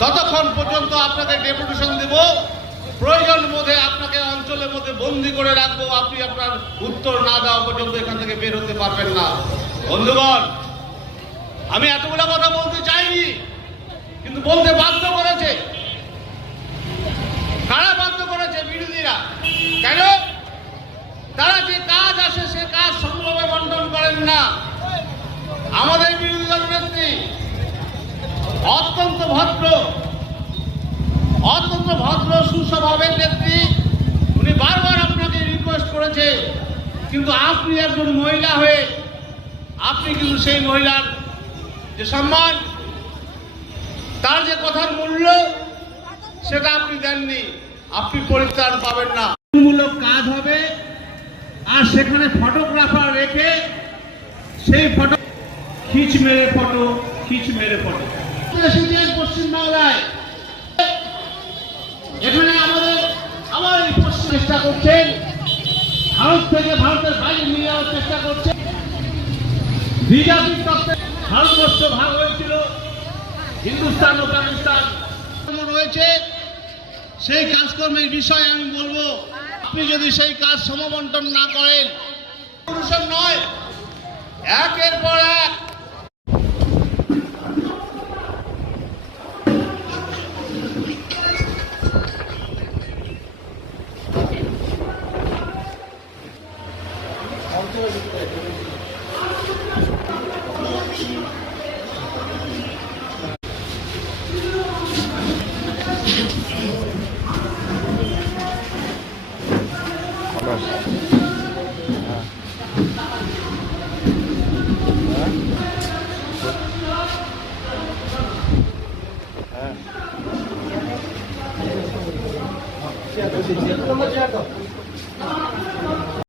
ততক্ষণ পর্যন্ত আপনাকে ডেপুটেশন দেব, প্রয়োজন বোধে আপনাকে অঞ্চলের মধ্যে বন্দি করে রাখবো। আপনি আপনার উত্তর না দেওয়া পর্যন্ত এখান থেকে বের হতে পারবেন না। বন্ধুগণ, আমি এতগুলো কথা বলতে চাইনি, কিন্তু বলতে বাধ্য করেছে। কারা বাধ্য করেছে? বিরোধীরা। কেন? তারা যে কাজ আসে সে কাজ সমভাবে বন্টন করেন না। আমাদের বিরোধী দল নেত্রী অত্যন্ত ভদ্র সুস্বভাবের নেত্রী। উনি বারবার আপনাকে রিকোয়েস্ট করেছে, কিন্তু আপনি একজন মহিলা হয়ে আপনি কিন্তু সেই মহিলার যে সম্মান, তার যে কথার মূল্য, সেটা আপনি দেননি। আপনি পরিত্রাণ পাবেন না। মূলক কাজ হবে, আর সেখানে ফটোগ্রাফার রেখে সেই ফটো খিচ মেরে ফটো পশ্চিমবাংলায় এখানে আবার এই পশ্চিম চেষ্টা করছেন, ভারত থেকে ভারতের বাইরে নিয়ে যাওয়ার চেষ্টা করছে। বিজেপির তত্ত্বে ভারতবর্ষ ভাগ হয়েছিল, হিন্দুস্তান ও পাকিস্তান রয়েছে। সেই কাজকর্মের বিষয়ে আমি বলবো, আপনি যদি সেই কাজ সমবন্টন না করেন, পুরুষের নয়, একের পর এক Gracias.